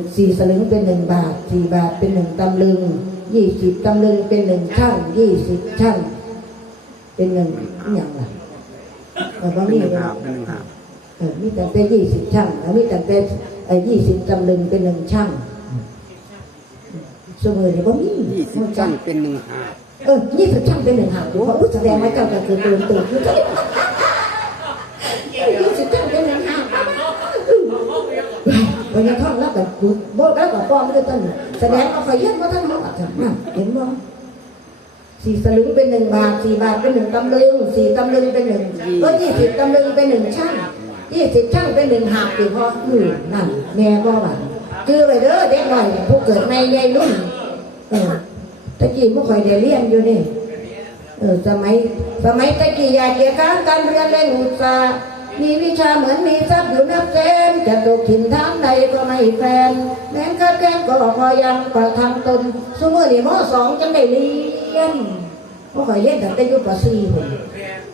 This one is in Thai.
4 สลึงเป็น1 บาท 4 บาทเป็น1 ตำลึง20 ตำลึงเป็น1 ช่าง20 ช่างเป็น1อย่างไรว่ามีมีตั้งแต่20 ช่างแล้วมีตั้งแต่20 ตำลึงเป็น1 ช่างสมัยนี้ว่ามี20 ช่างเป็น1 หาบ20 ช่างเป็น1 หาบดูเขาแสดงว่าเจ้าก็คือตื่นคือ20 ช่างเป็น1 หาบวันนี้ท่องแล้วแบบโบกแล้วกับป้อมด้วยต้นแสดงว่าไฟเย็นว่าท่านเขาอาจจะเห็นบ่4 สลึงเป็น1 บาท 4 บาทเป็น1 ตำลึง4 ตำลึงเป็น20 ตำลึงเป็น1 ช่าง20 ช่างเป็น1 หาบดีพอนั่นแม่ก็ว่าคือไปเด้อเด็กหน่อยผู้เกิดในใหญ่รุ่นตะกี้ผู้คอยได้เรียนอยู่นี่สมัยตะกี้อยากเกี่ยวกับการเรียนเร่งอุตสาห์มีวิชาเหมือนมีทรัพย์อยู่นับแสนจะตกถิ่นทางใดก็ไม่แฟนแม้ข้าแกงก็พอยังประทังตนสมมติม.2จังได้เรียนผู้คอยเรียนแต่อายุป.4